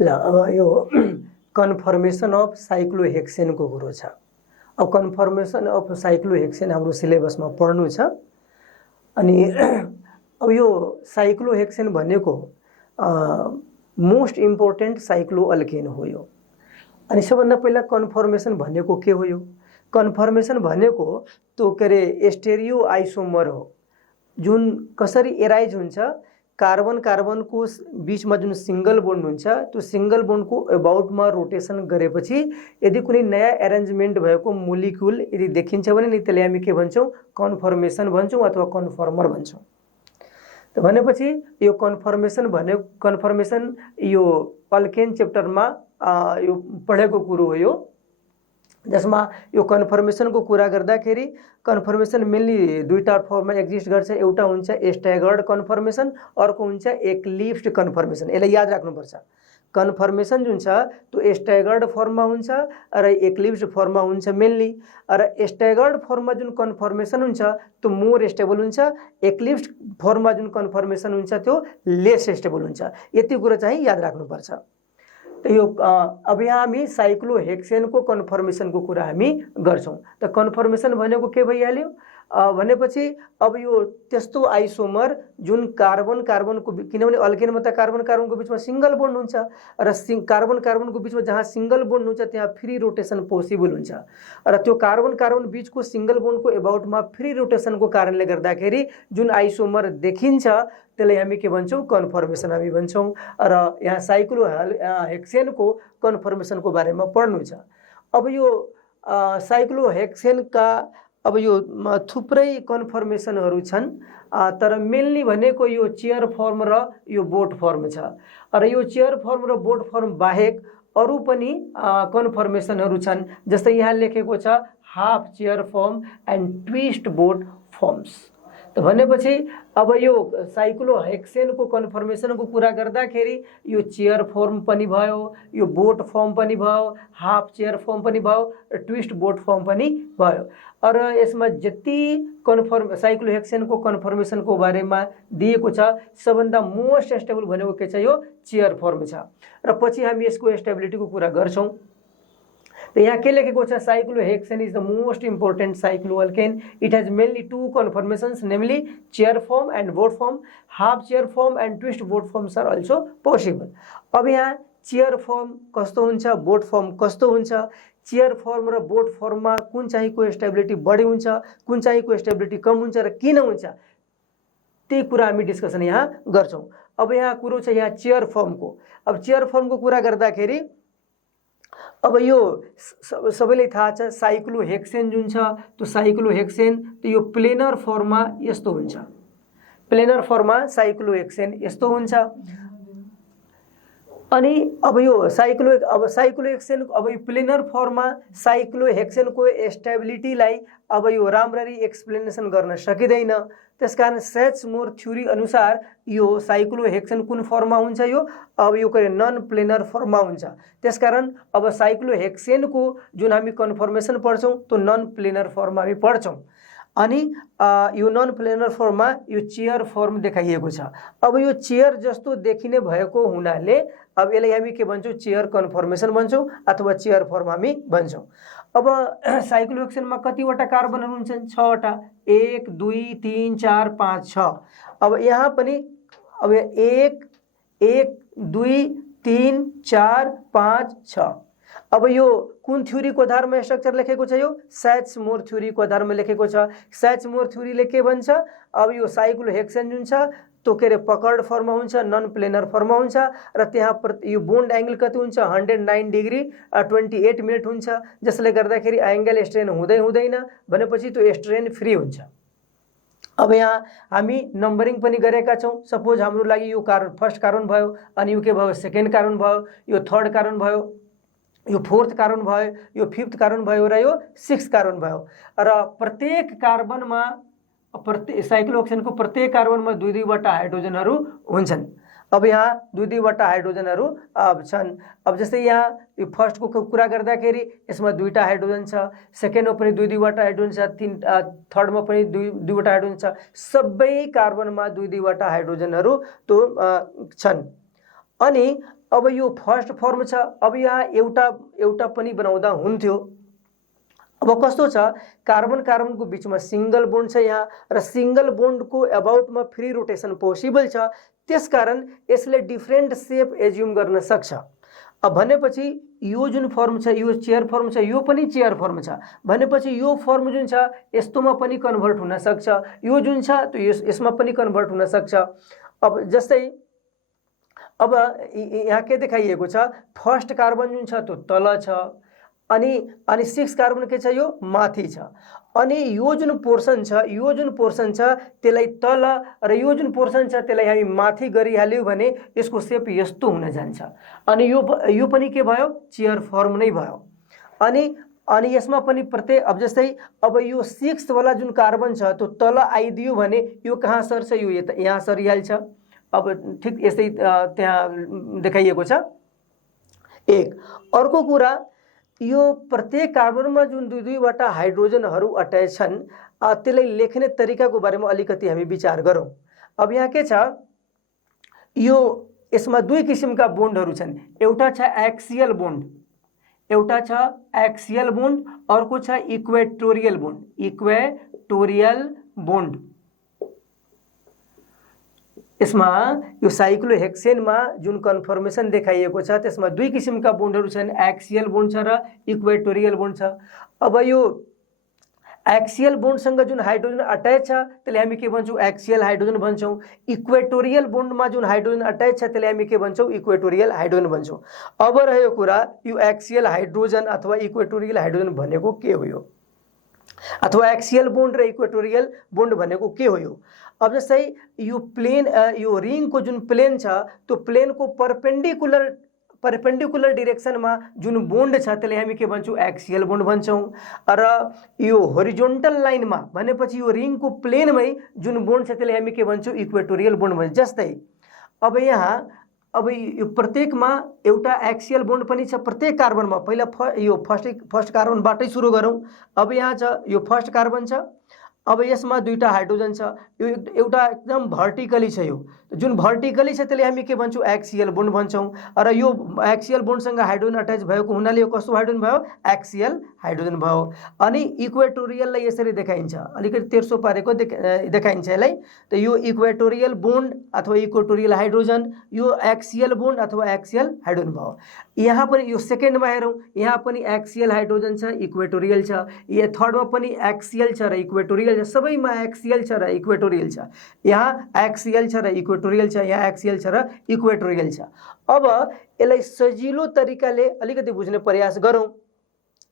ल अब यो कन्फर्मेसन अफ साइक्लोहेक्सेनको कुरो छ। अब कन्फर्मेसन अफ साइक्लोहेक्सेन हाम्रो सिलेबसमा पढ्नु छ। अनि अब यो साइक्लोहेक्सेन भनेको मोस्ट इम्पोर्टेन्ट साइक्लो अल्केन हो यो। अनि सबभन्दा पहिला कन्फर्मेसन भनेको के हो? यो कन्फर्मेसन भनेको त्यो के अरे स्टेरियो आइसोमर हो, जुन कसरी एराइज हुन्छ, कार्बन कार्बनको बीचमा जुन सिंगल बोन्ड हुन्छ त्यो सिंगल बोन्डको अबाउटमा रोटेसन गरेपछि यदि कुनै नयाँ एरेन्जमेन्ट भएको मोलिक्युल यदि देखिन्छ भने नि त्यसलाई हामी के भन्छौँ? कन्फर्मेसन भन्छौँ अथवा कन्फर्मर भन्छौँ। त भनेपछि यो कन्फर्मेसन यो अल्केन च्याप्टरमा यो पढेको कुरो हो यो, जसमा यो कन्फर्मेसनको कुरा गर्दाखेरि कन्फर्मेसन मेनली दुईटा फर्ममा एक्जिस्ट गर्छ। एउटा हुन्छ स्ट्यागर्ड कन्फर्मेसन, अर्को हुन्छ एक्लिप्स्ड कन्फर्मेसन। यसलाई याद राख्नुपर्छ। कन्फर्मेसन जुन छ त्यो स्ट्यागर्ड फर्ममा हुन्छ र एक्लिप्स्ड फर्ममा हुन्छ मेनली। र स्ट्यागर्ड फर्ममा जुन कन्फर्मेसन हुन्छ त्यो मोर स्टेबल हुन्छ, एक्लिप्स्ड फर्ममा जुन कन्फर्मेसन हुन्छ त्यो लेस स्टेबल हुन्छ। यति कुरा चाहिँ याद राख्नुपर्छ। त यो अब यहाँ हामी साइक्लोहेक्सेनको कन्फर्मेसनको कुरा हामी गर्छौँ। त कन्फर्मेसन भनेको के भइहाल्यो भनेपछि अब यो त्यस्तो आइसोमर जुन कार्बन कार्बनको, किनभने अल्केनमा त कार्बन कार्बनको बिचमा सिंगल बोन्ड हुन्छ र कार्बन कार्बनको बिचमा जहाँ सिंगल बोन्ड हुन्छ त्यहाँ फ्री रोटेसन पोसिबल हुन्छ। र त्यो कार्बन कार्बन बिचको सिंगल बोन्डको एबाउटमा फ्री रोटेसनको कारणले गर्दाखेरि जुन आइसोमर देखिन्छ त्यसलाई हामी के भन्छौँ? कन्फर्मेसन हामी भन्छौँ। र यहाँ साइक्लोहेक्सेनको कन्फर्मेसनको बारेमा पढ्नु छ। अब यो साइक्लोहेक्सेनका अब यो थुप्रै कन्फर्मेसनहरू छन्, तर मेनली भनेको यो चेयर फर्म र यो बोट फर्म छ। र यो चेयर फर्म र बोट फर्म बाहेक अरू पनि कन्फर्मेसनहरू छन्। जस्तै यहाँ लेखेको छ half chair form and twist boat firms. त भनेपछि अब यो साइक्लोहेक्सेनको कन्फर्मेसनको कुरा गर्दाखेरि यो चेयर फर्म पनि भयो, यो बोट फर्म पनि भयो, हाफ चेयर फर्म पनि भयो, ट्विस्ट बोट फर्म पनि भयो। र यसमा जति साइक्लोहेक्सेनको कन्फर्मेसनको बारेमा दिएको छ सबभन्दा मोस्ट स्टेबल भनेको के छ? यो चेयर फर्म छ। र पछि हामी यसको स्टेबिलिटीको कुरा गर्छौँ। त यहाँ के लेखेको छ? Cyclohexane is the most important cycloalkane. It has mainly two conformations, namely chair form and boat form. Half chair form and twist boat forms are also possible. अब यहाँ चेयर फर्म कस्तो हुन्छ, बोट फर्म कस्तो हुन्छ, चेयर फर्म र बोट फर्ममा कुन चाहिँको स्टेबिलिटी बढी हुन्छ, कुन चाहिँको स्टेबिलिटी कम हुन्छ र किन हुन्छ, त्यही कुरा हामी डिस्कसन यहाँ गर्छौँ। अब यहाँ कुरो छ यहाँ चेयर फर्मको। अब चेयर फर्मको कुरा गर्दाखेरि अब यो सबैलाई थाहा छ साइक्लोहेक्सेन जुन छ त्यो साइक्लोहेक्सेन त्यो यो प्लेनर फर्ममा यस्तो हुन्छ। प्लेनर फर्ममा साइक्लोहेक्सेन यस्तो हुन्छ। अनि अब यो साइक्लोहेक्सेन अब यो प्लेनर फर्ममा साइक्लोहेक्सेनको स्टेबिलिटीलाई अब यो राम्ररी एक्सप्लेनेसन गर्न सकिँदैन। त्यसकारण सेट्समोर थ्योरी अनुसार यो साइक्लोहेक्सेन कुन फर्ममा हुन्छ? यो अब यो नन प्लेनर फर्ममा हुन्छ। त्यसकारण अब साइक्लोहेक्सेनको जुन हामी कन्फर्मेसन पढ्छौँ त्यो नन प्लेनर फर्ममा हामी पढ्छौँ। अनि यो नन प्लेनर फर्ममा यो चेयर फर्म देखाइएको छ। अब यो चेयर जस्तो देखिने भएको हुनाले अब यसलाई हामी के भन्छौँ? चेयर कन्फर्मेसन भन्छौँ अथवा चेयर फर्म हामी भन्छौँ। अब साइक्लोहेक्सेनमा कतिवटा कार्बनहरू हुन्छन्? 6वटा। 1 2 3 4 5 6। अब यहाँ पनि अब 1 1 2 3 4 5 6। अब यो कुन थ्योरीको आधारमा स्ट्रक्चर लेखेको छ? यो सेट्समोर थ्योरीको आधारमा लेखेको छ। सेट्समोर थ्योरीले के भन्छ? अब यो साइक्लोहेक्सेन जुन छ त्यो के अरे पकर्ड फर्ममा हुन्छ, नन प्लेनर फर्ममा हुन्छ र त्यहाँ यो बोन्ड एंगल कति हुन्छ? 109 डिग्री 28 मिनट हुन्छ, जसले गर्दाखेरि एंगल स्ट्रेन हुँदैन भनेपछि त्यो स्ट्रेन फ्री हुन्छ। अब यहाँ हामी नम्बरिङ पनि गरेका छौँ। सपोज हाम्रो लागि यो फर्स्ट कार्बन भयो, अनि यो के भयो? सेकेन्ड कार्बन भयो, यो थर्ड कार्बन भयो, यो फोर्थ कार्बन भयो, यो फिफ्थ कार्बन भयो र यो सिक्स्थ कार्बन भयो। र प्रत्येक कार्बनमा साइक्लोहेक्सेनको प्रत्येक कार्बनमा 2-2वटा हाइड्रोजनहरू हुन्छन्। अब यहाँ 2-2वटा हाइड्रोजनहरू अब छन्। अब जस्तै यहाँ यो फर्स्टको कुरा गर्दाखेरि यसमा 2टा हाइड्रोजन छ, सेकेन्डमा पनि 2-2वटा हाइड्रोजन छ, थर्डमा पनि 2-2वटा हाइड्रोजन छ। सबै कार्बनमा 2-2वटा हाइड्रोजनहरू त्यो छन्। अनि अब यो फर्स्ट फर्म छ। अब यहाँ एउटा एउटा पनि बनाउँदा हुन्थ्यो। अब कस्तो छ, कार्बन कार्बनको बिचमा सिंगल बोन्ड छ यहाँ, र सिंगल बोन्डको अबाउटमा फ्री रोटेसन पोसिबल छ। त्यसकारण यसले डिफ्रेन्ट सेप एज्युम गर्न सक्छ। अब भनेपछि यो जुन फर्म छ यो चेयर फर्म छ, यो पनि चेयर फर्म छ भनेपछि यो फर्म जुन छ यस्तोमा पनि कन्भर्ट हुन सक्छ, यो जुन छ त्यो यसमा पनि कन्भर्ट हुन सक्छ। अब जस्तै अब यहाँ के देखाइएको छ, फर्स्ट कार्बन जुन छ त्यो तल छ, अनि 6 कार्बन के छ यो माथि छ, अनि यो जुन पोर्सन छ त्यसलाई तल र यो जुन पोर्सन छ त्यसलाई हामी माथि गरिहाल्यौँ भने यसको सेप यस्तो हुन जान्छ। अनि यो पनि के भयो, चेयर फर्म नै भयो। अनि यसमा पनि प्रत्येक अब जस्तै अब यो 6 वाला जुन कार्बन छ त्यो तल आइदियो भने यो कहाँ सर्छ, यो यहाँ सरिहाल्छ। अब ठिक यस्तै त्यहाँ देखाइएको छ। एक अर्को कुरा, यो प्रत्येक कार्बनमा जुन दुई दुईवटा हाइड्रोजनहरू अट्याच छन् त्यसलाई लेख्ने तरिकाको बारेमा अलिकति हामी विचार गरौँ। अब यहाँ के छ, यो यसमा दुई किसिमका बोन्डहरू छन्। एउटा छ एक्सियल बोन्ड, अर्को छ इक्वेटोरियल बोन्ड। यसमा यो साइक्लोहेक्सेनमा जुन कन्फर्मेसन देखाइएको छ त्यसमा दुई किसिमका बोन्डहरू छन्, एक्सियल बोन्ड छ र इक्वेटोरियल बोन्ड छ। अब यो एक्सियल बोन्डसँग जुन हाइड्रोजन अट्याच छ त्यसले हामी के भन्छौँ, एक्सियल हाइड्रोजन भन्छौँ। इक्वेटोरियल बोन्डमा जुन हाइड्रोजन अट्याच छ त्यसले हामी के भन्छौँ, इक्वेटोरियल हाइड्रोजन भन्छौँ। अब रह्यो कुरा यो एक्सियल हाइड्रोजन अथवा इक्वेटोरियल हाइड्रोजन भनेको के हो, यो अथवा एक्सियल बोन्ड र इक्वेटोरियल बोन्ड भनेको के हो यो। अब जस्तै यो प्लेन, यो रिङको जुन प्लेन छ त्यो प्लेनको परपेन्डिकुलर डिरेक्सनमा जुन बोन्ड छ त्यसलाई हामी के भन्छौँ, एक्सियल बोन्ड भन्छौँ। र यो होरिजोन्टल लाइनमा भनेपछि यो रिङको प्लेनमै जुन बोन्ड छ त्यसलाई हामी के भन्छौँ, इक्वेटोरियल बोन्ड भन्छौँ। जस्तै अब यहाँ अब यो प्रत्येकमा एउटा एक्सियल बोन्ड पनि छ प्रत्येक कार्बनमा। पहिला यो फर्स्ट कार्बनबाटै सुरु गरौँ। अब यहाँ छ यो फर्स्ट कार्बन छ, अब यसमा दुईटा हाइड्रोजन छ, यो एउटा एकदम भर्टिकली छ, यो जुन भर्टिकली छ त्यसले हामी के भन्छौँ, एक्सियल बोन्ड भन्छौँ। र यो एक्सियल बोन्डसँग हाइड्रोजन अट्याच भएको हुनाले यो कस्तो हाइड्रोजन भयो, एक्सियल हाइड्रोजन भयो। अनि इक्वेटोरियललाई यसरी देखाइन्छ, अलिकति तेर्सो पारेको देखाइन्छ यसलाई। त यो इक्वेटोरियल बोन्ड अथवा इक्वेटोरियल हाइड्रोजन, यो एक्सियल बोन्ड अथवा एक्सियल हाइड्रोजन भयो। यहाँ पनि यो सेकेन्डमा हेरौँ, यहाँ पनि एक्सियल हाइड्रोजन छ, इक्वेटोरियल छ। यो थर्डमा पनि एक्सियल छ र इक्वेटोरियल छ, सबैमा एक्सियल छ र इक्वेटोरियल छ। यहाँ एक्सियल छ र इक्वेटोरियल छ, यहाँ एक्सियल छ र इक्वेटोरियल छ। अब यसलाई सजिलो तरिकाले अलिकति बुझ्ने प्रयास गरौँ।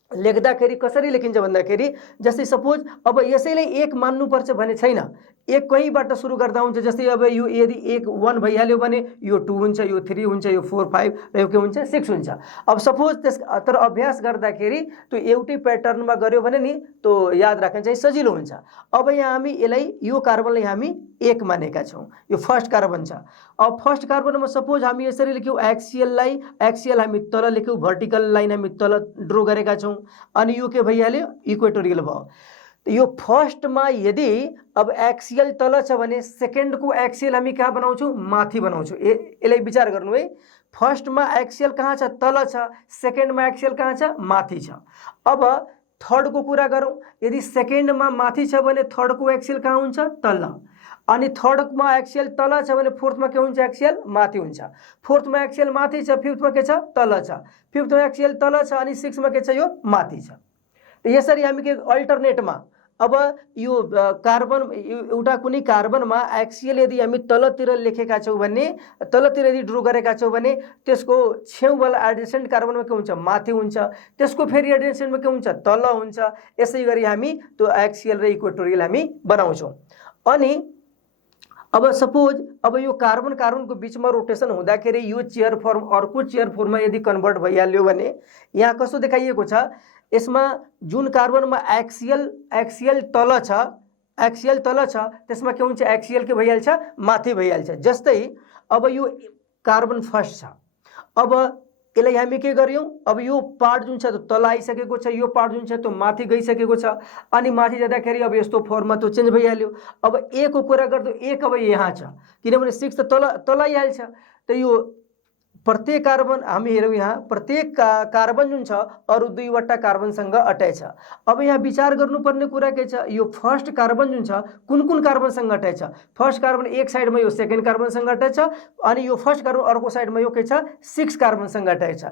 लेख्दाखेरि कसरी लेखिन्छ भन्दाखेरि जस्तै सपोज अब यसैले एक मान्नुपर्छ भन्ने छैन, एक कहीँबाट सुरु गर्दा हुन्छ। जस्तै अब यो यदि 1 भइहाल्यो भने यो 2 हुन्छ, यो 3 हुन्छ, यो 4 5 र यो के हुन्छ 6 हुन्छ। अब सपोज तर अभ्यास गर्दाखेरि त्यो एउटै प्याटर्नमा गऱ्यो भने नि त्यो याद राख्न चाहिँ सजिलो हुन्छ। अब यहाँ हामी यसलाई यो कार्बनलाई हामी 1 मानेका छौँ, यो फर्स्ट कार्बन छ। अब फर्स्ट कार्बनमा सपोज हामी यसरी लेख्यौँ, एक्सियल हामी तल लेख्यौँ, भर्टिकल लाइन हामी तल ड्रो गरेका छौँ, अनि यो के भइहाल्यो, इक्वेटोरियल भयो। यो फर्स्टमा यदि अब एक्सियल तल छ भने सेकेन्डको एक्सियल हामी कहाँ बनाउँछौँ, माथि बनाउँछौँ। यसलाई विचार गर्नु है। फर्स्टमा एक्सियल कहाँ छ, तल छ, सेकेन्डमा एक्सियल कहाँ छ, माथि छ। अब थर्डको कुरा गरौँ, यदि सेकेन्डमा माथि छ भने थर्डको एक्सियल कहाँ हुन्छ, तल। अनि थर्डमा एक्सियल तल छ भने फोर्थमा के हुन्छ, एक्सियल माथि हुन्छ। फोर्थमा एक्सियल माथि छ, फिफ्थमा के छ, तल छ। फिफ्थमा एक्सियल तल छ अनि 6मा के छ, यो माथि छ। यसरी हामी के अल्टरनेटमा अब यो कार्बन एउटा कुनै कार्बनमा एक्सियल यदि हामी तलतिर लेखेका छौँ भने, तलतिर यदि ड्रो गरेका छौँ भने त्यसको छेउवाला एडजेसेन्ट कार्बनमा के हुन्छ, माथि हुन्छ। त्यसको फेरि एडजेसेन्टमा के हुन्छ, तल हुन्छ। यसै गरी हामी त्यो एक्सियल र इक्वेटोरियल हामी बनाउँछौँ। अनि अब सपोज अब यो कार्बनको बिचमा रोटेसन हुँदाखेरि यो चेयर फर्म अर्को चेयर फर्ममा यदि कन्भर्ट भइहाल्यो भने यहाँ कस्तो देखाइएको छ, यसमा जुन कार्बनमा एक्सियल तल छ त्यसमा के हुन्छ, एक्सियल के भइहाल्छ, माथि भइहाल्छ। जस्तै अब यो कार्बन फर्स्ट छ, अब यसलाई हामी के गर्यौँ, अब यो पार्ट जुन छ त्यो तल आइसकेको छ, यो पार्ट जुन छ त्यो माथि गइसकेको छ। अनि माथि जाँदाखेरि अब यस्तो फर्ममा त्यो चेन्ज भइहाल्यो। अब ए को कुरा गर्दा 1 अब यहाँ छ, किनभने 6 त तल आइहाल्छ। त यो प्रत्येक कार्बन हामी हेरौँ यहाँ प्रत्येक कार्बन जुन छ अरू दुईवटा कार्बनसँग अट्याच छ। अब यहाँ विचार गर्नुपर्ने कुरा के छ, यो फर्स्ट कार्बन जुन छ कुन कुन कार्बनसँग अट्याच छ। फर्स्ट कार्बन एक साइडमा यो सेकेन्ड कार्बनसँग अट्याच छ अनि यो फर्स्ट कार्बन अर्को साइडमा यो के छ 6 कार्बनसँग अट्याच छ।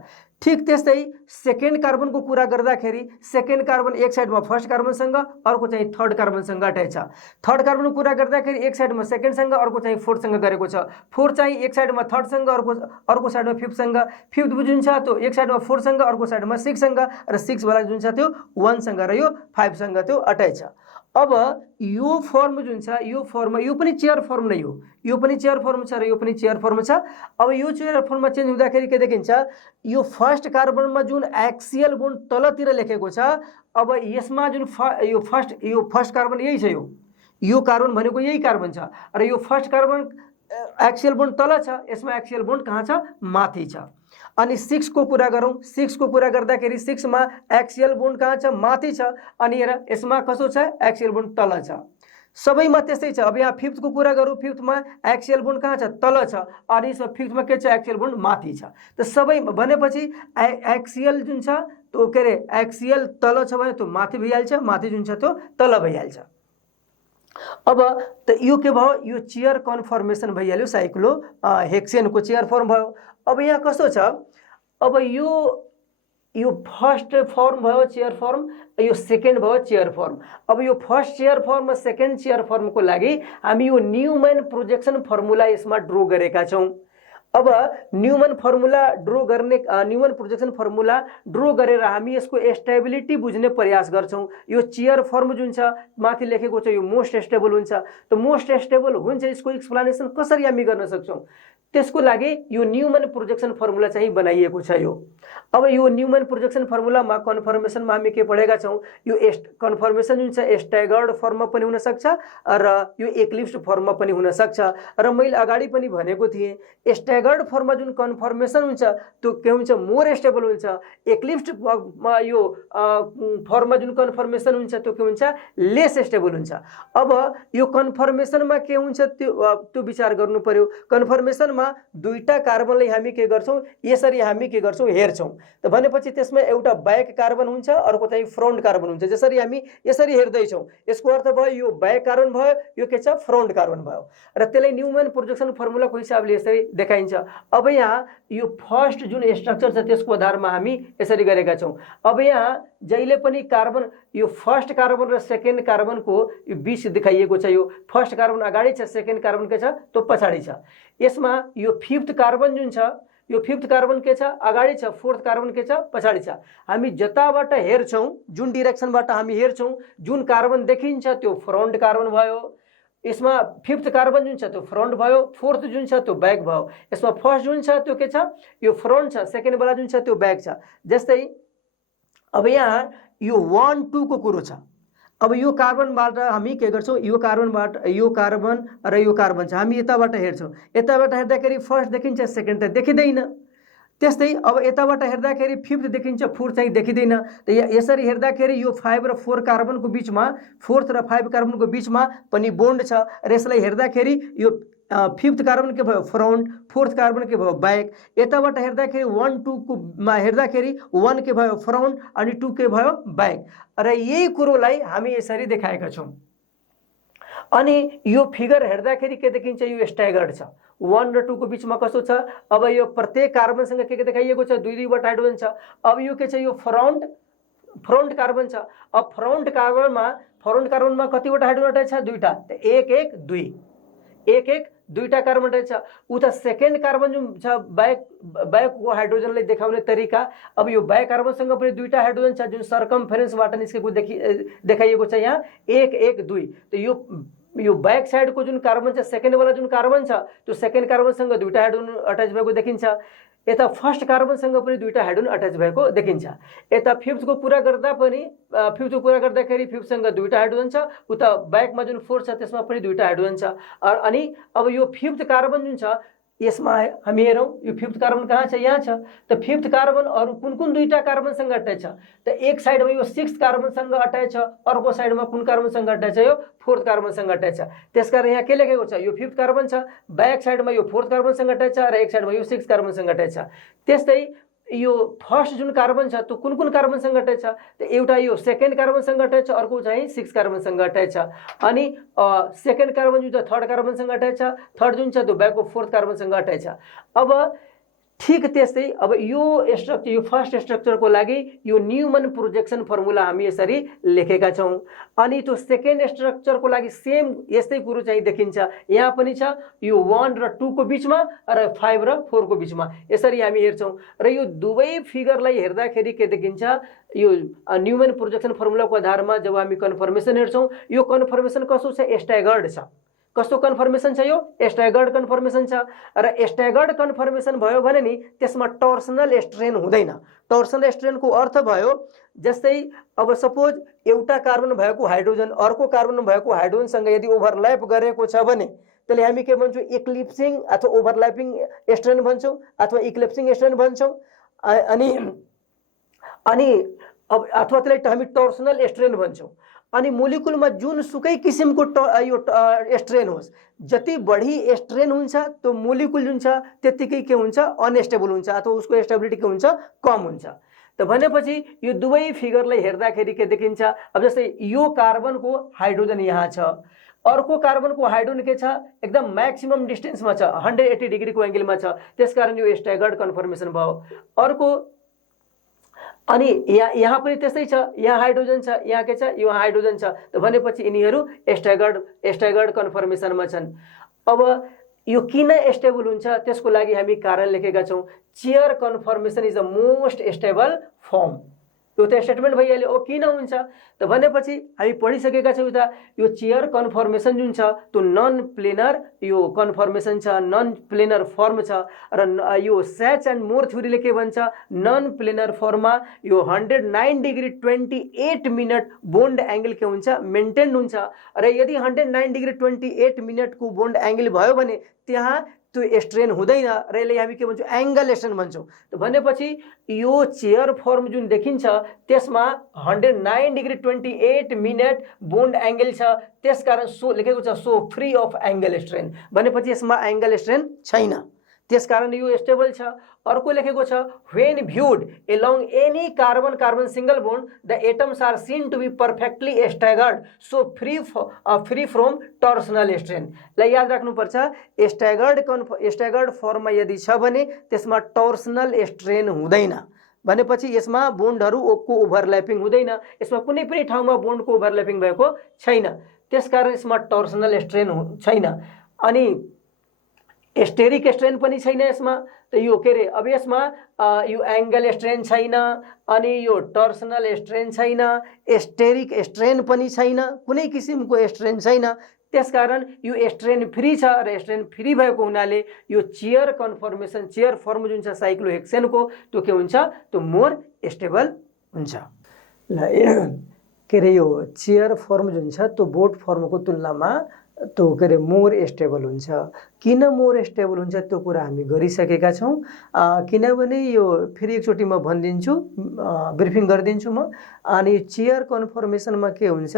ठीक त्यस्तै सेकेन्ड कार्बनको कुरा गर्दाखेरि सेकेन्ड कार्बन एक साइडमा फर्स्ट कार्बनसँग अर्को चाहिँ थर्ड कार्बनसँग अट्याच छ। थर्ड कार्बनको कुरा गर्दाखेरि एक साइडमा सेकेन्डसँग अर्को चाहिँ फोर्थसँग गरेको छ। फोर्थ चाहिँ एक साइडमा थर्डसँग अर्को साइडमा फिफ्थसँग, फिफ्थ जुन छ त्यो एक साइडमा फोरसँग अर्को साइडमा 6सँग र 6 वाला जुन छ त्यो 1सँग र यो 5सँग त्यो अट्याच छ। अब यो फर्म जुन छ यो फर्ममा यो पनि चेयर फर्म नै हो, यो पनि चेयर फर्म छ र यो पनि चेयर फर्म छ। अब यो चेयर फर्ममा चेन्ज हुँदाखेरि के देखिन्छ, यो फर्स्ट कार्बनमा जुन एक्सियल बोन्ड तलतिर लेखेको छ, अब यसमा जुन यो फर्स्ट कार्बन यही छ, यो कार्बन भनेको यही कार्बन छ र यो फर्स्ट कार्बन एक्सियल बोन्ड तल छ, यसमा एक्सियल बोन्ड कहाँ छ माथि छ। अनि 6 को कुरा गरौँ, 6 को कुरा गर्दाखेरि 6 मा एक्सियल बोन्ड कहाँ छ माथि छ अनि हेर यसमा कसो छ एक्सियल बोन्ड तल छ। सबैमा त्यस्तै छ। अब यहाँ फिफ्थ को कुरा गरौँ, फिफ्थमा एक्सियल बोन्ड कहाँ छ तल छ अनि यसमा फिफ्थमा के छ एक्सियल बोन्ड माथि छ। त सबै भनेपछि एक्सियल जुन छ त्यो के अरे एक्सियल तल छ भने त्यो माथि भइहाल्छ, माथि जुन छ त्यो तल भइहाल्छ। अब त यो के भयो, यो चेयर कन्फर्मेसन भइहाल्यो, साइक्लो हेक्सेनको चेयर फर्म भयो। अब यहाँ कस्तो छ, अब यो फर्स्ट फर्म भयो चेयर फर्म, यो सेकेन्ड भयो चेयर फर्म। अब यो फर्स्ट चेयर फर्म र सेकेन्ड चेयर फर्मको लागि हामी यो न्युमन प्रोजेक्सन फर्मुला यसमा ड्रो गरेका छौँ। अब न्युमन फर्मुला ड्रो गर्ने न्युमन प्रोजेक्सन फर्मुला ड्रो गरेर हामी यसको स्टेबिलिटी बुझ्ने प्रयास गर्छौँ। यो चेयर फर्म जुन छ माथि लेखेको छ यो मोस्ट स्टेबल हुन्छ, त मोस्ट स्टेबल हुन्छ यसको एक्सप्लेनेसन कसरी हामी गर्न सक्छौँ, त्यसको लागि यो न्युमन प्रोजेक्सन फर्मुला चाहिँ बनाइएको छ। यो अब यो न्युमन प्रोजेक्सन फर्मुलामा कन्फर्मेसनमा हामी के पढेका छौँ, यो कन्फर्मेसन जुन छ स्ट्यागर्ड फर्ममा पनि हुन सक्छ र यो एक्लिप्स्ड फर्ममा पनि हुन सक्छ। र मैले अगाडि पनि भनेको थिएँ स्ट्यागर्ड फर्ममा जुन कन्फर्मेसन हुन्छ त्यो के हुन्छ मोर स्टेबल हुन्छ, एक्लिप्स्डमा यो फर्ममा जुन कन्फर्मेसन हुन्छ त्यो के हुन्छ लेस स्टेबल हुन्छ। अब यो कन्फर्मेसनमा के हुन्छ त्यो विचार गर्नु पर्यो। कन्फर्मेसनमा दुईटा कार्बनलाई हामी के गर्छौँ यसरी हामी के गर्छौँ हेर्छौँ, त भनेपछि त्यसमा एउटा ब्याक कार्बन हुन्छ अर्को चाहिँ फ्रन्ट कार्बन हुन्छ। जसरी हामी यसरी हेर्दैछौँ यसको अर्थ भयो यो ब्याक कार्बन भयो, यो के छ फ्रन्ट कार्बन भयो र त्यसलाई न्युमन प्रोजेक्सन फर्मुलाको हिसाबले यसरी देखाइन्छ। अब यहाँ यो फर्स्ट जुन स्ट्रक्चर छ त्यसको आधारमा हामी यसरी गरेका छौँ। अब यहाँ जहिले पनि कार्बन यो फर्स्ट कार्बन र सेकेन्ड कार्बनको यो बीच देखाइएको छ, यो फर्स्ट कार्बन अगाडि छ सेकेन्ड कार्बन के छ त्यो पछाडि छ। यसमा यो फिफ्थ कार्बन जुन छ यो फिफ्थ कार्बन के छ अगाडि छ, फोर्थ कार्बन के छ पछाडि छ। हामी जताबाट हेर्छौँ जुन डिरेक्सनबाट हामी हेर्छौँ जुन कार्बन देखिन्छ त्यो फ्रन्ट कार्बन भयो, यसमा फिफ्थ कार्बन जुन छ त्यो फ्रन्ट भयो, फोर्थ जुन छ त्यो ब्याक भयो, यसमा फर्स्ट जुन छ त्यो के छ यो फ्रन्ट छ, सेकेन्ड वाला जुन छ त्यो ब्याक छ। जस्तै अब यहाँ यो 1 2 को कुरो छ। अब यो कार्बनबाट हामी के गर्छौँ यो कार्बन र यो कार्बन छ, हामी यताबाट हेर्छौँ, यताबाट हेर्दाखेरि फर्स्ट देखिन्छ सेकेन्ड त देखिँदैन। त्यस्तै अब यताबाट हेर्दाखेरि फिफ्थ देखिन्छ फोर्थ चाहिँ देखिँदैन। त यसरी हेर्दाखेरि यो 5 र 4 कार्बनको बिचमा फोर्थ र 5 कार्बनको बिचमा पनि बोन्ड छ र यसलाई हेर्दाखेरि यो फिफ्थ कार्बन के भयो फ्रन्ट, फोर्थ कार्बन के भयो ब्याक। यताबाट हेर्दाखेरि 1 2 को हेर्दाखेरि 1 के भयो फ्रन्ट अनि 2 के भयो ब्याक र यही कुरोलाई हामी यसरी देखाएका छौँ। अनि यो फिगर हेर्दाखेरि के देखिन्छ यो स्ट्यागर्ड छ, 1 र 2 को बिचमा कस्तो छ। अब यो प्रत्येक कार्बनसँग के देखाइएको छ दुईवटा हाइड्रोजन छ। अब यो के छ यो फ्रन्ट कार्बन छ। अब फ्रन्ट कार्बनमा कतिवटा हाइड्रोजन अट्याच छ दुईटा, त 1 1 दुईटा कार्बन अट्याच छ। उता सेकेन्ड कार्बन जुन छ ब्याकको हाइड्रोजनलाई देखाउने तरिका, अब यो ब्याक कार्बनसँग पनि दुईटा हाइड्रोजन छ जुन सर्कमफेरेन्सबाट निस्केको देखाइएको छ यहाँ 1 1 2। त यो ब्याक साइडको जुन कार्बन छ सेकेन्ड वाला जुन कार्बन छ त्यो सेकेन्ड कार्बनसँग दुईटा हाइड्रोजन अट्याच भएको देखिन्छ। यता फर्स्ट कार्बनसँग पनि दुईटा हाइड्रोजन अट्याच भएको देखिन्छ। यता फिफ्थको कुरा गर्दाखेरि फिफ्थसँग दुईटा हाइड्रोजन छ, उता ब्याकमा जुन फोर्थ छ त्यसमा पनि दुईटा हाइड्रोजन छ। अनि अब यो फिफ्थ कार्बन जुन छ यसमा हामी हेरौँ यो फिफ्थ कार्बन कहाँ छ, यहाँ छ। त फिफ्थ कार्बन अरू कुन कुन दुईटा कार्बनसँग अट्याच छ, त एक साइडमा यो सिक्स्थ कार्बनसँग अट्याच छ, अर्को साइडमा कुन कार्बनसँग अट्याच छ, यो फोर्थ कार्बनसँग अट्याच छ। त्यसकारण यहाँ के लेखेको छ, यो फिफ्थ कार्बन छ, ब्याक साइडमा यो फोर्थ कार्बनसँग अट्याच छ र एक साइडमा यो सिक्स्थ कार्बनसँग अट्याच छ। त्यस्तै यो फर्स्ट जुन कार्बन छ त्यो कुन कुन कार्बनसँग अट्याच छ, त एउटा यो सेकेन्ड कार्बनसँग अट्याच छ, अर्को चाहिँ सिक्स्थ कार्बनसँग अट्याच छ। अनि सेकेन्ड कार्बन जुन छ थर्ड कार्बनसँग अट्याच छ, थर्ड जुन छ त्यो ब्याकको फोर्थ कार्बनसँग अट्याच छ। अब ठिक त्यस्तै अब यो स्ट्रक्चर, यो फर्स्ट स्ट्रक्चरको लागि यो न्युमन प्रोजेक्सन फर्मुला हामी यसरी लेखेका छौँ। अनि त्यो सेकेन्ड स्ट्रक्चरको लागि सेम यस्तै कुरो चाहिँ देखिन्छ। यहाँ पनि छ यो 1 र 2 को बिचमा र 5 र 4 को बिचमा, यसरी हामी हेर्छौँ। र यो दुवै फिगरलाई हेर्दाखेरि के देखिन्छ, यो न्युमन प्रोजेक्सन फर्मुलाको आधारमा जब हामी कन्फर्मेसन हेर्छौँ, यो कन्फर्मेसन कस्तो छ, स्ट्यागर्ड छ। कस्तो कन्फर्मेसन छ, यो स्ट्यागर्ड कन्फर्मेसन छ। र स्ट्यागर्ड कन्फर्मेसन भयो भने नि त्यसमा टर्सनल स्ट्रेन हुँदैन। टर्सनल स्ट्रेनको अर्थ भयो जस्तै अब सपोज एउटा कार्बन भएको हाइड्रोजन अर्को कार्बन भएको हाइड्रोजनसँग यदि ओभरल्याप गरेको छ भने त्यसले हामी के भन्छौँ, इक्लिप्सिङ अथवा ओभरल्यापिङ स्ट्रेन भन्छौँ अथवा इक्लिप्सिङ स्ट्रेन भन्छौँ। अनि अब अथवा त्यसलाई हामी टर्सनल स्ट्रेन भन्छौँ। अनि मोलिकुलमा जुनसुकै किसिमको यो स्ट्रेन होस्, जति बढी स्ट्रेन हुन्छ त्यो मोलिकुल जुन छ त्यतिकै के हुन्छ, अनस्टेबल हुन्छ अथवा उसको स्टेबिलिटी के हुन्छ, कम हुन्छ। त भनेपछि यो दुवै फिगरलाई हेर्दाखेरि के देखिन्छ, अब जस्तै यो कार्बनको हाइड्रोजन यहाँ छ, अर्को कार्बनको हाइड्रोजन के छ, एकदम म्याक्सिमम डिस्टेन्समा छ, 180 डिग्रीको एङ्गलमा छ, त्यसकारण यो स्ट्यागर्ड कन्फर्मेसन भयो। अर्को अनि यहाँ पनि त्यस्तै छ, यहाँ हाइड्रोजन छ, यहाँ के छ, यो हाइड्रोजन छ, त भनेपछि यिनीहरू स्ट्यागर्ड कन्फर्मेसनमा छन्। अब यो किन स्टेबल हुन्छ त्यसको लागि हामी कारण लेखेका छौँ, chair confirmation is the most stable form. यो त स्टेटमेन्ट भइहाल्यो। ओ किन हुन्छ त भनेपछि हामी पढिसकेका छौँ त यो चेयर कन्फर्मेसन जुन छ त्यो नन प्लेनर यो कन्फर्मेसन छ, नन प्लेनर फर्म छ। र यो स्याच एन्ड मोर थ्योरीले के भन्छ, नन प्लेनर फर्ममा यो 109 डिग्री 28 मिनट बोन्ड एङ्गल के हुन्छ, मेन्टेन हुन्छ। र यदि 109 डिग्री 28 मिनटको बोन्ड एङ्गल भयो भने त्यहाँ त्यो स्ट्रेन हुँदैन र यसलाई हामी के भन्छौँ, एङ्गल स्ट्रेन भन्छौँ। त भनेपछि यो चेयर फर्म जुन देखिन्छ त्यसमा 109 डिग्री 28 मिनट बोन्ड एङ्गल छ, त्यसकारण सो लेखेको छ so free of angle strain. भनेपछि यसमा एङ्गल स्ट्रेन छैन, त्यसकारण यो स्टेबल छ। अर्को लेखेको छ when viewed along any carbon carbon single bond the atoms are seen to be perfectly staggered so free from torsional strain. लाई याद राख्नुपर्छ, स्ट्यागर्ड फर्ममा यदि छ भने त्यसमा टर्सनल स्ट्रेन हुँदैन। भनेपछि यसमा बोन्डहरूको ओभरल्यापिङ हुँदैन, यसमा कुनै पनि ठाउँमा बोन्डको ओभरल्यापिङ भएको छैन, त्यसकारण यसमा टर्सनल स्ट्रेन छैन। अनि स्टेरिक स्ट्रेन पनि छैन यसमा। त यो के अरे, अब यसमा यो एङ्गल स्ट्रेन छैन, अनि यो टर्सनल स्ट्रेन छैन, स्टेरिक स्ट्रेन पनि छैन, कुनै किसिमको स्ट्रेन छैन। त्यसकारण यो स्ट्रेन फ्री छ र स्ट्रेन फ्री भएको हुनाले यो चेयर कन्फर्मेसन, चेयर फर्म जुन छ साइक्लोहेक्सेनको त्यो के हुन्छ, त्यो मोर स्टेबल हुन्छ। ल के अरे, यो चेयर फर्म जुन छ त्यो बोट फर्मको तुलनामा त्यो के अरे मोर स्टेबल हुन्छ। किन मोर स्टेबल हुन्छ त्यो कुरा हामी गरिसकेका छौँ। किनभने यो फेरि एकचोटि म भनिदिन्छु, ब्रिफिङ गरिदिन्छु म। अनि चेयर कन्फर्मेसनमा के हुन्छ,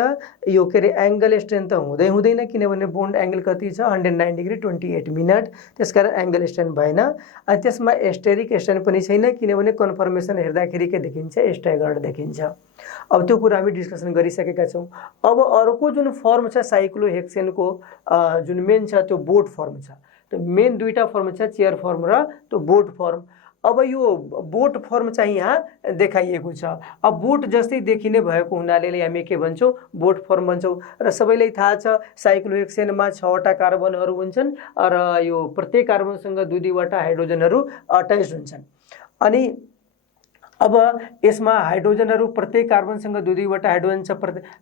यो के अरे एङ्गल स्ट्रेन त हुँदैन, किनभने बोन्ड एङ्गल कति छ, 109 डिग्री 28 मिनट, त्यसकारण एङ्गल स्ट्रेन भएन। अनि त्यसमा स्टेरिक स्ट्रेन पनि छैन, किनभने कन्फर्मेसन हेर्दाखेरि के देखिन्छ, स्ट्यागर्ड देखिन्छ। अब त्यो कुरा हामी डिस्कसन गरिसकेका छौँ। अब अर्को जुन फर्म छ साइक्लोहेक्सेनको जुन मेन छ त्यो बोट फर्म छ। त्यो मेन दुईटा फर्म छ, चेयर फर्म र त्यो बोट फर्म। अब यो बोट फर्म चाहिँ यहाँ देखाइएको छ। अब बोट जस्तै देखिने भएको हुनाले हामी के भन्छौँ, बोट फर्म भन्छौँ। र सबैलाई थाहा छ साइक्लोहेक्सेनमा 6वटा कार्बनहरू हुन्छन् र यो प्रत्येक कार्बनसँग 2-2वटा हाइड्रोजनहरू अट्याच हुन्छन्। अनि अब यसमा हाइड्रोजनहरू प्रत्येक कार्बनसँग 2-2वटा हाइड्रोजन छ।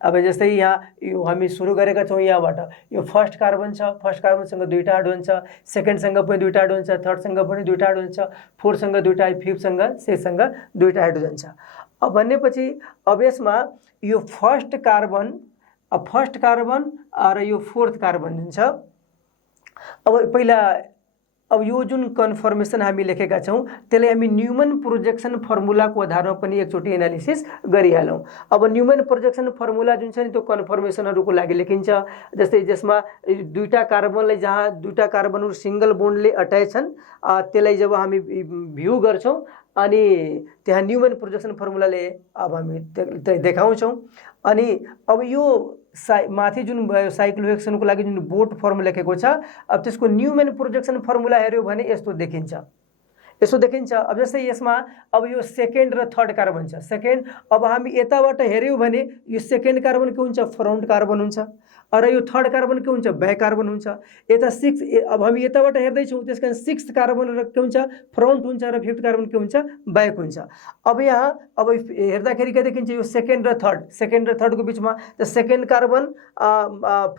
अब जस्तै यहाँ यो हामी सुरु गरेका छौँ यहाँबाट, यो फर्स्ट कार्बन छ, फर्स्ट कार्बनसँग 2टा हाइड्रोजन छ, सेकेन्डसँग पनि 2टा हाइड्रोजन छ, थर्डसँग पनि 2टा हाइड्रोजन छ, फोर्थसँग 2टा, फिफ्थसँग 6सँग 2टा हाइड्रोजन छ। अब भनेपछि अब यसमा यो फर्स्ट कार्बन र यो फोर्थ कार्बन जुन छ, अब पहिला अब यो जुन कन्फर्मेसन हामी लेखेका छौँ त्यसलाई हामी न्युमन प्रोजेक्सन फर्मुलाको आधारमा पनि एकचोटि एनालिसिस गरिहालौँ। अब न्युमन प्रोजेक्सन फर्मुला जुन छ नि त्यो कन्फर्मेसनहरूको लागि लेखिन्छ। जस्तै जसमा दुईटा कार्बनलाई जहाँ दुईटा कार्बनहरू सिंगल बोन्डले अट्याच छन् त्यसलाई जब हामी भ्यू गर्छौँ अनि त्यहाँ न्युमन प्रोजेक्सन फर्मुलाले अब हामी देखाउँछौँ। अनि अब यो माथि जुन साइक्लोहेक्सेनको लागि जुन बोट फर्म लेखेको छ अब त्यसको न्युमन प्रोजेक्सन फर्मुला हेऱ्यो भने यस्तो देखिन्छ। अब जस्तै यसमा अब यो सेकेन्ड र थर्ड कार्बन छ। सेकेन्ड अब हामी यताबाट हेऱ्यौँ भने यो सेकेन्ड कार्बन के हुन्छ, फ्रन्ट कार्बन हुन्छ, र यो थर्ड कार्बन के हुन्छ, ब्याक कार्बन हुन्छ। यता सिक्स अब हामी यताबाट हेर्दैछौँ त्यस कारण सिक्स्थ कार्बन र के हुन्छ, फ्रन्ट हुन्छ, र फिफ्थ कार्बन के हुन्छ, ब्याक हुन्छ। अब यहाँ अब हेर्दाखेरि के देखिन्छ, यो सेकेन्ड र थर्डको बिचमा त सेकेन्ड कार्बन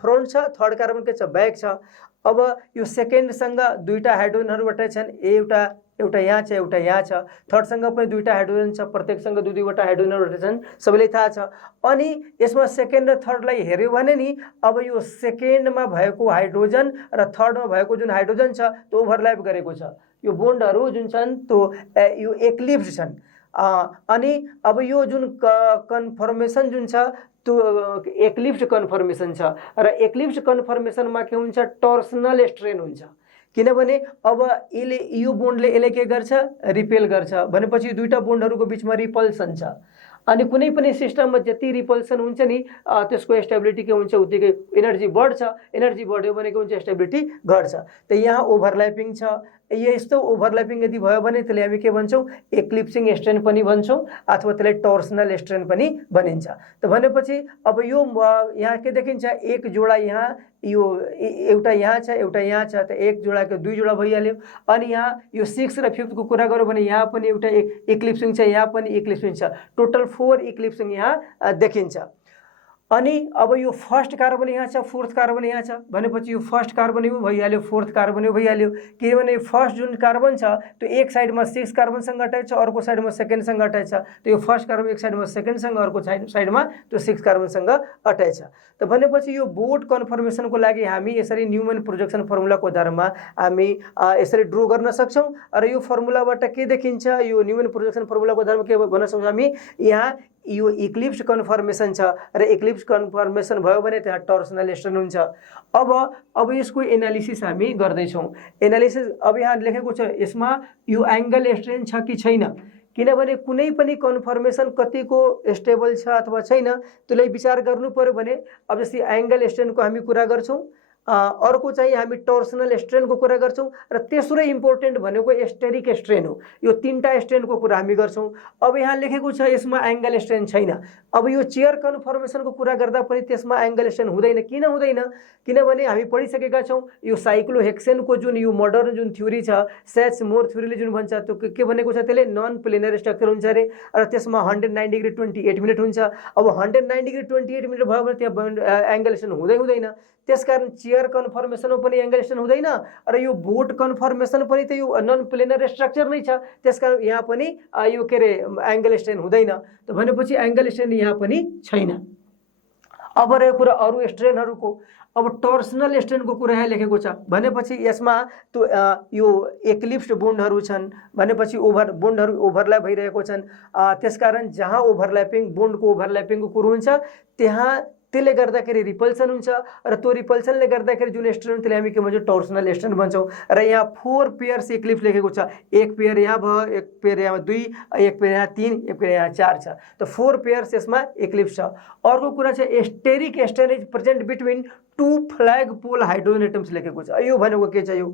फ्रन्ट छ, थर्ड कार्बन के छ, ब्याक छ। अब यो सेकेन्डसँग दुईटा हाइड्रोजनहरू अट्याच छन्, एउटा यहाँ छ, एउटा यहाँ छ। थर्डसँग पनि दुईटा हाइड्रोजन छ, प्रत्येकसँग दुईवटा हाइड्रोजनहरू अट्याच छन्, सबैलाई थाहा छ। अनि यसमा सेकेन्ड र थर्डलाई हेऱ्यो भने नि अब यो सेकेन्डमा भएको हाइड्रोजन र थर्डमा भएको जुन हाइड्रोजन छ त्यो ओभरल्याप गरेको छ। यो बोन्डहरू जुन छन् त्यो यो एक्लिप्स छन्। अनि अब यो जुन कन्फर्मेसन जुन छ त्यो एक्लिप्स कन्फर्मेसन छ, र एक्लिप्स कन्फर्मेसनमा के हुन्छ, टर्सनल स्ट्रेन हुन्छ। किनभने अब यसले यो बोन्डले यसले के गर्छ, रिपेल गर्छ भनेपछि दुईटा बोन्डहरूको बिचमा रिपल्सन छ। अनि कुनै पनि सिस्टममा जति रिपल्सन हुन्छ नि त्यसको स्टेबिलिटी के हुन्छ, उत्तिकै एनर्जी बढ्छ। एनर्जी बढ्यो भने के हुन्छ, स्टेबिलिटी घट्छ। त यहाँ ओभरल्यापिङ छ। यस्तो ओभरल्यापिङ यदि भयो भने त्यसले हामी के भन्छौँ, एक्लिप्सिङ स्ट्रेन पनि भन्छौँ, अथवा त्यसलाई टर्सनल स्ट्रेन पनि भनिन्छ। त भनेपछि अब यो यहाँ के देखिन्छ, एक जोडा यहाँ, यो एउटा यहाँ छ, एउटा यहाँ छ, त एक जोडाको दुई जोडा भइहाल्यो। अनि यहाँ यो 6 र 5 को कुरा गरौँ भने यहाँ पनि एउटा एक्लिप्सिङ छ, यहाँ पनि एक्लिप्सिङ छ। टोटल 4 एक्लिप्सिङ यहाँ देखिन्छ। अनि अब यो फर्स्ट कार्बन यहाँ छ, फोर्थ कार्बन यहाँ छ भनेपछि यो फर्स्ट कार्बन यो भइहाल्यो, फोर्थ कार्बन यो भइहाल्यो। किनभने फर्स्ट जुन कार्बन छ त्यो एक साइडमा 6 कार्बनसँग अट्याच छ, अर्को साइडमा सेकेन्डसँग अट्याच छ। त्यो यो फर्स्ट कार्बन एक साइडमा सेकेन्डसँग, अर्को साइडमा त्यो 6 कार्बनसँग अट्याच छ। त भनेपछि यो बोट कन्फर्मेसनको लागि हामी यसरी न्युमन प्रोजेक्सन फर्मुलाको आधारमा हामी यसरी ड्रो गर्न सक्छौँ। र यो फर्मुलाबाट के देखिन्छ, यो न्युमन प्रोजेक्सन फर्मुलाको आधारमा के भन्न सक्छौँ हामी, यहाँ यो इक्लिप्स कन्फर्मेसन छ, र इक्लिप्स कन्फर्मेसन भयो भने त्यहाँ टर्सनल स्ट्रेन हुन्छ। अब यसको एनालिसिस हामी गर्दैछौँ। एनालिसिस अब यहाँ लेखेको छ, यसमा यो एङ्गल स्ट्रेन छ कि छैन। किनभने कुनै पनि कन्फर्मेसन कतिको स्टेबल छ अथवा छैन त्यसलाई विचार गर्नु पर्यो भने अब जस्तै एङ्गल स्ट्रेनको हामी कुरा गर्छौँ, अर्को चाहिँ हामी टर्सनल स्ट्रेनको कुरा गर्छौँ, र तेस्रो इम्पोर्टेन्ट भनेको स्टेरिक स्ट्रेन हो। यो तीनटा स्ट्रेनको कुरा हामी गर्छौँ। अब यहाँ लेखेको छ यसमा एङ्गल स्ट्रेन छैन। अब यो चेयर कन्फर्मेसनको कुरा गर्दा पनि त्यसमा एङ्गल स्ट्रेन हुँदैन। किन हुँदैन, किनभने हामी पढिसकेका छौँ यो साइक्लोहेक्सेनको जुन यो मोडर्न जुन थ्योरी छ, सेट्स मोर थ्योरीले जुन भन्छ त्यो के भनेको छ, त्यसले नन प्लेनर स्ट्रक्चर हुन्छ अरे, र त्यसमा 109 डिग्री 28 मिनट हुन्छ। अब 109 डिग्री 28 मिनट भयो भने त्यहाँ एङ्गल स्ट्रेन हुँदैन। त्यसकारण चेयर कन्फर्मेसनमा पनि एङ्गल स्ट्रेन हुँदैन, र यो बोट कन्फर्मेसन पनि त यो नन प्लेनर स्ट्रक्चर नै छ, त्यसकारण यहाँ पनि यो के अरे एङ्गल स्ट्रेन हुँदैन। त भनेपछि एङ्गल स्ट्रेन यहाँ पनि छैन। अब रहेको कुरा अरू स्ट्रेनहरूको। अब टर्सनल स्ट्रेनको कुरा यहाँ लेखेको छ भनेपछि यसमा त्यो यो एक्लिप्स्ड बोन्डहरू छन् भनेपछि बोन्डहरू ओभरल्याप भइरहेको छन्। त्यसकारण जहाँ ओभरल्यापिङ बोन्डको ओभरल्यापिङको कुरो हुन्छ त्यहाँ त्यसले गर्दाखेरि रिपल्सन हुन्छ, र त्यो रिपल्सनले गर्दाखेरि जुन स्ट्रेन त्यसले हामी के भन्छौँ, टर्सनल स्ट्रेन भन्छौँ। र यहाँ 4 पेयर्स एक्लिप्स लेखेको छ, एक पेयर यहाँ भयो, एक पेयर यहाँ 2, एक पेयर यहाँ 3, एक पेयर यहाँ 4 छ। त 4 पेयर्स यसमा एक्लिप्स छ। अर्को कुरा छ steric strain is present between 2 flagpole hydrogen atoms लेखेको छ। यो भनेको के छ, यो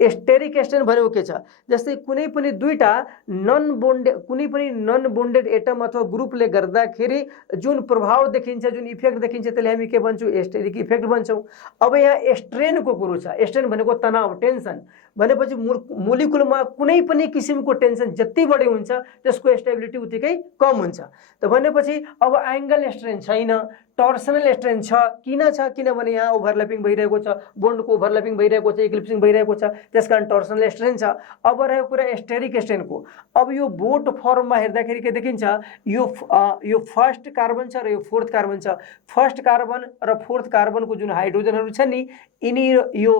स्टेरिक स्ट्रेन भनेको के छ, जस्तै कुनै पनि कुनै पनि नन बोन्डेड एटम अथवा ग्रुपले गर्दाखेरि जुन प्रभाव देखिन्छ, जुन इफेक्ट देखिन्छ त्यसले हामी के भन्छौँ, स्टेरिक इफेक्ट भन्छौँ। अब यहाँ स्ट्रेनको कुरो छ। स्ट्रेन भनेको तनाव, टेन्सन भनेपछि मोलिकुलमा कुनै पनि किसिमको टेन्सन जति बढी हुन्छ त्यसको स्टेबिलिटी उत्तिकै कम हुन्छ। त भनेपछि अब एङ्गल स्ट्रेन छैन, टर्सनल स्ट्रेन छ। किन छ, किनभने यहाँ ओभरल्यापिङ भइरहेको छ, बोन्डको ओभरल्यापिङ भइरहेको छ, एक्लिप्सिङ भइरहेको छ, त्यसकारण टर्सनल स्ट्रेन छ। अब रहेको कुरा स्टेरिक स्ट्रेनको। अब यो बोट फर्ममा हेर्दाखेरि के देखिन्छ, यो फर्स्ट कार्बन छ र यो फोर्थ कार्बन छ। फर्स्ट कार्बन र फोर्थ कार्बनको जुन हाइड्रोजनहरू छन् नि, यिनी यो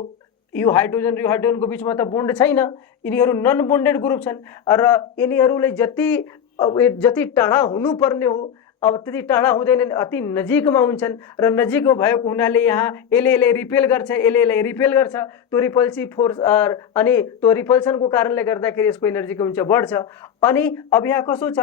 यो हाइड्रोजन र यो हाइड्रोजनको बिचमा त बोन्ड छैन, यिनीहरू नन बोन्डेड ग्रुप छन् र यिनीहरूले जति टाढा हुनुपर्ने हो अब त्यति टाढा हुँदैनन्, अति नजिकमा हुन्छन् र नजिकमा भएको हुनाले यहाँ यसले रिपेल गर्छ, यसले रिपेल गर्छ, त्यो रिपल्सिभ फोर्स अनि त्यो रिपल्सनको कारणले गर्दाखेरि यसको एनर्जी के हुन्छ, बढ्छ। अनि अब यहाँ कसो छ,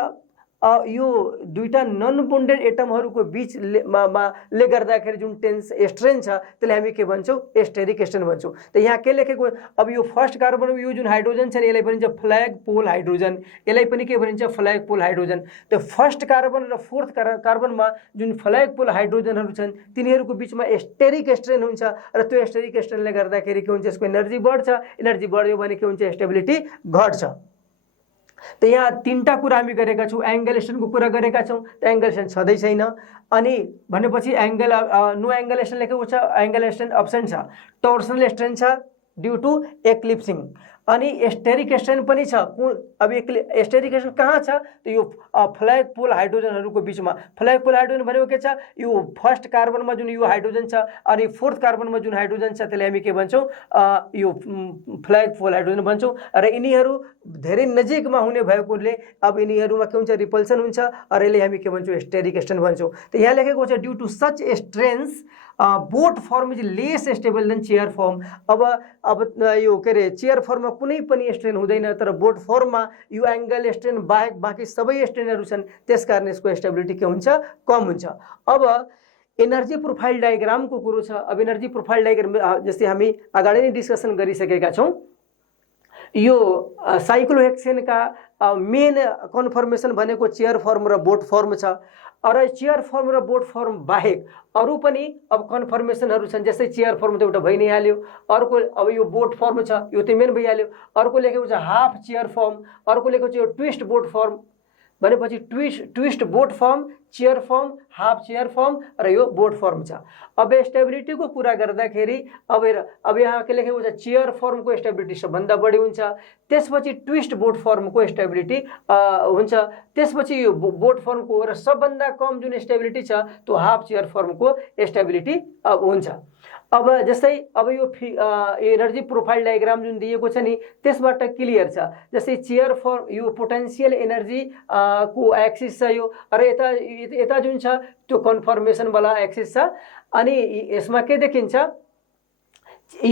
यो दुईटा नन बोन्डेड एटमहरूको बीच ले गर्दाखेरि जुन स्ट्रेन छ त्यसलाई हामी के भन्छौँ, स्टेरिक स्ट्रेन भन्छौँ। त यहाँ के लेखेको, अब यो फर्स्ट कार्बन यो जुन हाइड्रोजन छ यसलाई भनिन्छ फ्ल्याग पोल हाइड्रोजन, यसलाई पनि के भनिन्छ, फ्ल्याग पोल हाइड्रोजन। त फर्स्ट कार्बन र फोर्थ कार्बनमा जुन फ्ल्याग पोल हाइड्रोजनहरू छन् तिनीहरूको बिचमा स्टेरिक स्ट्रेन हुन्छ र त्यो स्टेरिक स्ट्रेनले गर्दाखेरि के हुन्छ, यसको एनर्जी बढ्छ, एनर्जी बढ्यो भने के हुन्छ, स्टेबिलिटी घट्छ। त यहाँ तीनटा कुरा हामी गरेका छौँ, एङ्गल स्ट्रेनको कुरा गरेका छौँ, त एङ्गल स्ट्रेन छँदै छैन। अनि भनेपछि एङ्गल नो एङ्गल स्ट्रेन लेखेको छ, एङ्गल स्ट्रेन अब्सेन्ट छ, टोर्सनल स्ट्रेन छ ड्यू टु एक्लिप्सिङ। अनि स्टेरिक स्ट्रेन पनि छ। अब स्टेरिक स्ट्रेन कहाँ छ, त यो फ्ल्याग पोल हाइड्रोजनहरूको बिचमा। फ्ल्याग पोल हाइड्रोजन भनेको के छ, यो फर्स्ट कार्बनमा जुन यो हाइड्रोजन छ अनि फोर्थ कार्बनमा जुन हाइड्रोजन छ त्यसलाई हामी के भन्छौँ, यो फ्ल्याग पोल हाइड्रोजन भन्छौँ। र यिनीहरू धेरै नजिकमा हुने भएकोले अब यिनीहरूमा के हुन्छ, रिपल्सन हुन्छ र यसले हामी के भन्छौँ, स्टेरिक स्ट्रेन भन्छौँ। त यहाँ लेखेको छ due to such strains boat form is less stable than chair form. अब यो के अरे चेयर फर्ममा कुनै पनि स्ट्रेन हुँदैन, तर बोट फर्ममा यो एङ्गल स्ट्रेन बाहेक बाँकी सबै स्ट्रेनहरू छन्, त्यस कारण यसको स्टेबिलिटी के हुन्छ, कम हुन्छ। अब एनर्जी प्रोफाइल डायग्रामको कुरो छ। अब एनर्जी प्रोफाइल डायग्राम जस्तै हामी अगाडि नै डिस्कसन गरिसकेका छौँ, यो साइक्लोहेक्सेनका मेन कन्फर्मेसन भनेको चेयर फर्म र बोट फर्म छ। र चेयर फर्म र बोट फर्म बाहेक अरू पनि अब कन्फर्मेसनहरू छन्, जस्तै चेयर फर्म त एउटा भइ नै हाल्यो, अर्को अब यो बोट फर्म छ, यो त मेन भइहाल्यो। अर्को लेखेको छ हाफ चेयर फर्म, अर्को लेखेको छ यो ट्विस्ट बोट फर्म। भनेपछि twist boat form, chair form, half chair form र यो बोट फर्म छ। अब स्टेबिलिटीको कुरा गर्दाखेरि अब यहाँ के लेखेको छ, चेयर फर्मको स्टेबिलिटी सबभन्दा बढी हुन्छ, त्यसपछि ट्विस्ट बोट फर्मको स्टेबिलिटी हुन्छ, त्यसपछि यो बोट फर्मको र सबभन्दा कम जुन स्टेबिलिटी छ त्यो हाफ चेयर फर्मको स्टेबिलिटी हुन्छ। अब जस्तै अब यो एनर्जी प्रोफाइल डायग्राम जुन दिएको छ नि त्यसबाट क्लियर छ। जस्तै चेयर फर्म यो पोटेन्शियल एनर्जी को एक्सिस छ यो, र यता जुन छ त्यो कन्फर्मेसन वाला एक्सिस छ। अनि यसमा के देखिन्छ,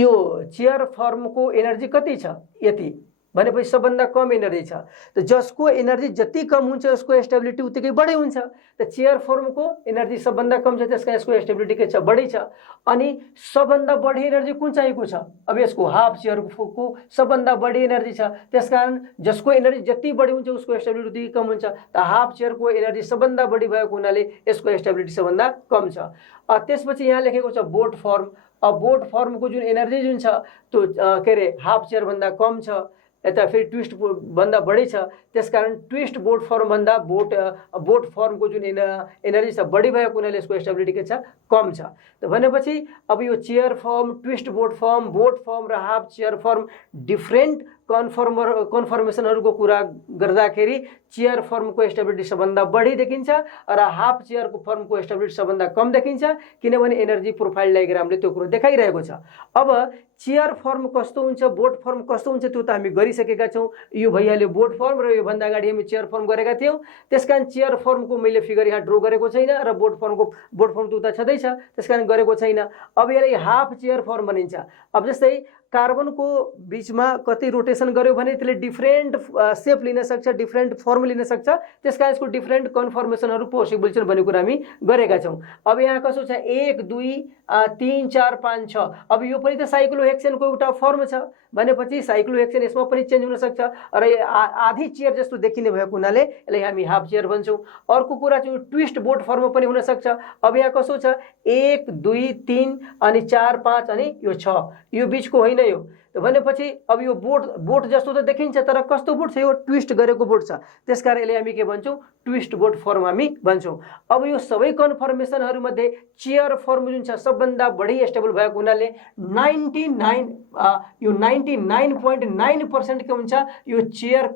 यो चेयर फर्मको एनर्जी कति छ, यति भनेपछि सबभन्दा कम एनर्जी छ। त जसको एनर्जी जति कम हुन्छ उसको स्टेबिलिटी उत्तिकै बढी हुन्छ। त चेयर फर्मको एनर्जी सबभन्दा कम छ, त्यसका यसको स्टेबिलिटी के छ, बढी छ। अनि सबभन्दा बढी एनर्जी कुन चाहिँको छ, अब यसको हाफ चेयरको सबभन्दा बढी एनर्जी छ, त्यसकारण जसको एनर्जी जति बढी हुन्छ उसको स्टेबिलिटी कम हुन्छ। त हाफ चेयरको एनर्जी सबभन्दा बढी भएको हुनाले यसको स्टेबिलिटी सबभन्दा कम छ। त्यसपछि यहाँ लेखेको छ बोट फर्म। अब बोट फर्मको जुन एनर्जी जुन छ त्यो के अरे हाफ चेयरभन्दा कम छ, यता फेरि ट्विस्ट भन्दा बढी छ, त्यसकारण ट्विस्ट बोट फर्म भन्दा बोट फर्मको जुन एनर्जी छ बढी भएको हुनाले यसको स्टेबिलिटी के छ, कम छ। त भनेपछि अब यो chair form, twist boat form, बोट फर्म र हाफ चेयर फर्म डिफ्रेन्ट कन्फर्मेसनहरूको कुरा गर्दाखेरि चेयर फर्मको स्टेबिलिटी सबभन्दा बढी देखिन्छ र हाफ चेयरको फर्मको स्टेबिलिटी सबभन्दा कम देखिन्छ, किनभने एनर्जी प्रोफाइल डायग्रामले त्यो कुरो देखाइरहेको छ। अब चेयर फर्म कस्तो हुन्छ, बोट फर्म कस्तो हुन्छ त्यो त हामी गरिसकेका छौँ। यो भइहाल्यो बोट फर्म र योभन्दा अगाडि हामी चेयर फर्म गरेका थियौँ। त्यसकारण चेयर फर्मको मैले फिगर यहाँ ड्र गरेको छैन र बोट फर्म त उता छँदैछ, त्यसकारण गरेको छैन। अब यसलाई हाफ चेयर फर्म भनिन्छ। अब जस्तै कार्बनको बिचमा कति रोटेसन गर्यो भने त्यसले डिफ्रेन्ट सेप लिन सक्छ, डिफ्रेन्ट फर्म लिन सक्छ, त्यसकारण यसको डिफ्रेन्ट कन्फर्मेसनहरू पोसिबल छन् भन्ने कुरा हामी गरेका छौँ। अब यहाँ कसो छ, 1 2 3 4 5 6। अब यो पनि त साइक्लोहेक्सेनको एउटा फर्म छ, भनेपछि साइक्लोहेक्सेन यसमा पनि चेन्ज हुन सक्छ र आधी चेयर जस्तो देखिने भएको हुनाले यसलाई हामी हाफ चेयर भन्छौँ। अर्को कुरा चाहिँ ट्विस्ट बोट फर्म पनि हुन सक्छ। अब यहाँ कसो छ, 1 2 3 अनि 4 5 अनि यो 6, यो बिचको होइन यो। भनेपछि अब यो बोट जस्तो त देखिन्छ, तर कस्तो बोट छ, यो ट्विस्ट गरेको बोट छ, त्यसकारण यसले हामी के भन्छौँ, ट्विस्ट बोट फर्म हामी भन्छौँ। अब यो सबै कन्फर्मेसनहरूमध्ये चेयर फर्म जुन छ सबभन्दा बढी स्टेबल भएको हुनाले 99.9% के हुन्छ यो चेयर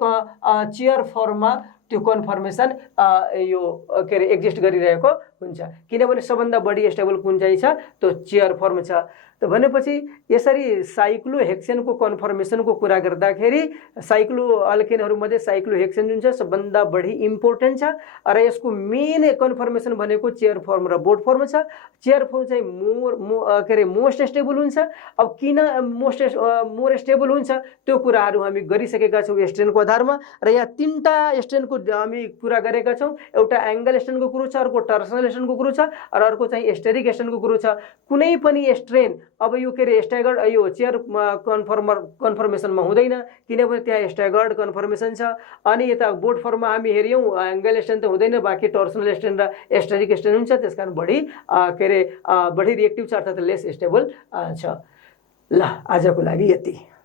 फर्ममा त्यो कन्फर्मेसन यो के अरे एक्जिस्ट गरिरहेको हुन्छ, किनभने सबभन्दा बढी स्टेबल कुन चाहिँ छ, त्यो चेयर फर्म छ। त भनेपछि यसरी साइक्लोहेक्सेनको कन्फर्मेसनको कुरा गर्दाखेरि साइक्लोअल्केनहरूमध्ये साइक्लोहेक्सेन जुन छ सबभन्दा बढी इम्पोर्टेन्ट छ र यसको मेन कन्फर्मेसन भनेको चेयर फर्म र बोट फर्म छ। चेयर फर्म चाहिँ मोस्ट स्टेबल हुन्छ। अब किन मोर स्टेबल हुन्छ त्यो कुराहरू हामी गरिसकेका छौँ स्ट्रेनको आधारमा, र यहाँ 3टा स्ट्रेनको हामी कुरा गरेका छौँ। एउटा एङ्गल स्ट्रेनको कुरो छ, अर्को टर्सनल स्ट्रेनको कुरो छ, र अर्को चाहिँ स्टेरिक स्ट्रेनको कुरो छ। कुनै पनि स्ट्रेन अब यो के अरे स्ट्यागर्ड यो चेयर कन्फर्मेसनमा हुँदैन, किनभने त्यहाँ स्ट्यागर्ड कन्फर्मेसन छ। अनि यता बोट फर्ममा हामी हेऱ्यौँ एङ्गल स्ट्रेन त हुँदैन, बाँकी टर्सनल स्ट्रेन र स्टेरिक स्ट्रेन हुन्छ, त्यसकारण बढी के अरे बढी रिएक्टिभ छ, अर्थात् लेस स्टेबल छ। ल आजको लागि यति।